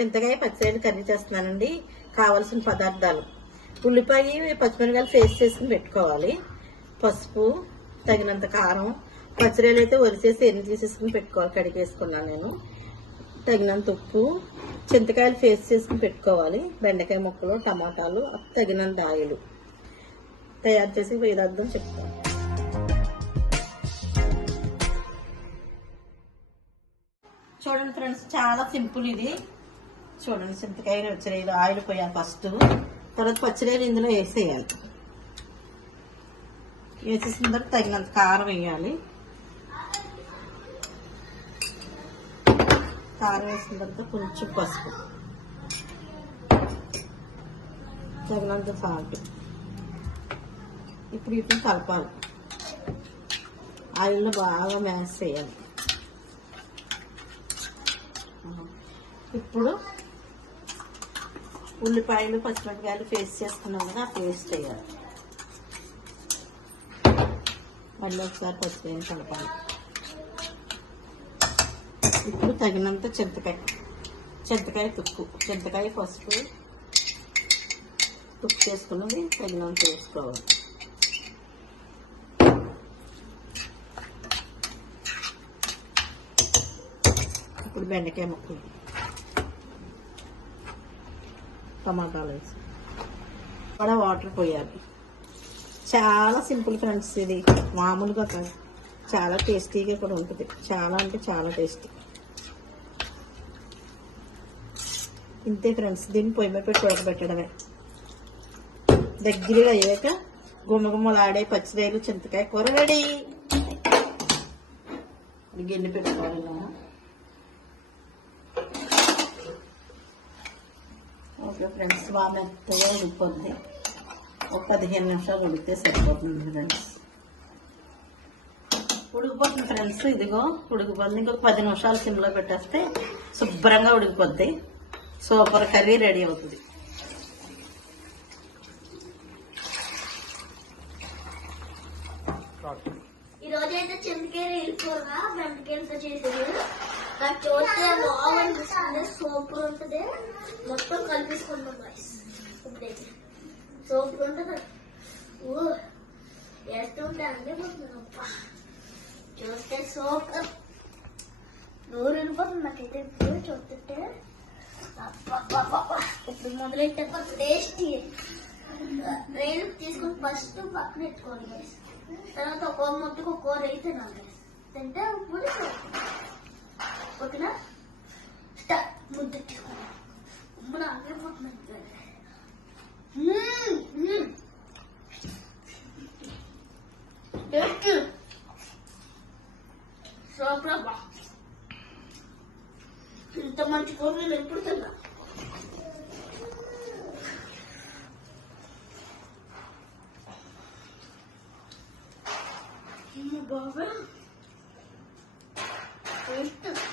చింతకాయ పచ్చిరొయ్యలు కర్రీ చేస్తున్నానండి. కావలసిన పదార్థాలు. ఉల్లిపాయ పచ్చిమిరకాయలు పేస్ట్ చేసుకుని పెట్టుకోవాలి. పసుపు తగినంత కారం పచ్చిరొయ్యలు అయితే ఒరిసేసి ఎన్ని తీసేసుకుని పెట్టుకోవాలి కడిగేసుకున్నాను నేను. తగినంత ఉప్పు చింతకాయలు పేస్ట్ చేసుకుని పెట్టుకోవాలి. బెండకాయ ముక్కలు టమాటాలు తగినంత ఆయిలు. తయారు చేసి వేదార్థం చెప్తాను. చూడండి ఫ్రెండ్స్ చాలా సింపుల్ ఇది. చూడండి చింతకాయలు వచ్చినాయి ఆయిల్ పోయాలి ఫస్ట్. తర్వాత పచ్చిరొయ్యలు ఇందులో వేసేయాలి. వేసేసిన తర్వాత తగినంత కారం వేయాలి. కారం వేసిన తర్వాత కొంచెం పసుపు. తగినంత సాల్ట్. ఇప్పుడు ఇప్పుడు కలపాలి. ఆయిల్లో బాగా మ్యాష్ చేయాలి. ఇప్పుడు ఉల్లిపాయలు పచ్చిమిరపకాయలు పేస్ట్ చేసుకున్నాం కదా ఆ పేస్ట్ వేయాలి. మళ్ళీ ఒకసారి పచ్చిమిరపకాయలు కలపాలి. ఇప్పుడు తగినంత చింతకాయ చింతకాయ తుక్కు. చింతకాయ పసుపు తుక్కు చేసుకున్నది తగినంత వేసుకోవాలి. ఇప్పుడు బెండకాయ ముక్కలు. టమాటాలు వేసి కూడా వాటర్ పోయాలి. చాలా సింపుల్ ఫ్రెండ్స్ ఇది. మామూలుగా కాదు. చాలా టేస్టీగా కూడా ఉంటుంది. చాలా అంటే చాలా టేస్టీ ఇంతే ఫ్రెండ్స్ దీన్ని పొయ్యి మీద పెట్టి ఉడకబెట్టడమే. దగ్గరగా అయ్యాక గుమ్మగుమ్మలాడే పచ్చిరాయలు చింతకాయ కూర రెడీ. గిన్నె పెట్టుకోవాలి ఓకే ఫ్రెండ్స్ బాగా మెత్తగా ఉడిపోద్ది ఒక పదిహేను నిమిషాలు ఉడికితే సరిపోతుంది ఫ్రెండ్స్ ఉడికిపోతుంది ఫ్రెండ్స్ ఇదిగో ఉడికిపోతుంది ఇంకొక పది నిమిషాలు సిమ్లో పెట్టేస్తే శుభ్రంగా ఉడికిపోద్ది సూపర్ కర్రీ రెడీ అవుతుంది ఈ రోజు అయితే చింతకాయలు వెళ్ళిపోగా బెండకాయలతో చేసేది. నాకు చూస్తే బాగుంటుంది సూపర్ ఉంటుంది. మొత్తం కలిపేసుకుంటాం రైస్ ఇప్పుడైతే. సూపర్ ఉంటుంది. ఓ వేస్తుంటే అన్నీ పోతుంది అప్ప చూస్తే సూపర్. నోరు వెళ్ళిపోతుంది నాకైతే. ఇప్పుడు చూస్తుంటే ఇప్పుడు మొదలెట్టే టేస్టీ రైలు తీసుకుని ఫస్ట్ పక్కన పెట్టుకోండి guys. తర్వాత ఒక్కో ముద్దకు ఒక్కో రైలు తినాలి తింటే ఇప్పుడు ఓకేనా స్టార్ట్ ముద్ద తీసుకోండి ఉమ్మ టేస్ట్ సూపర్ ఇంత మంచి కూరలు ఎప్పుడు తిన్నా abóbora. então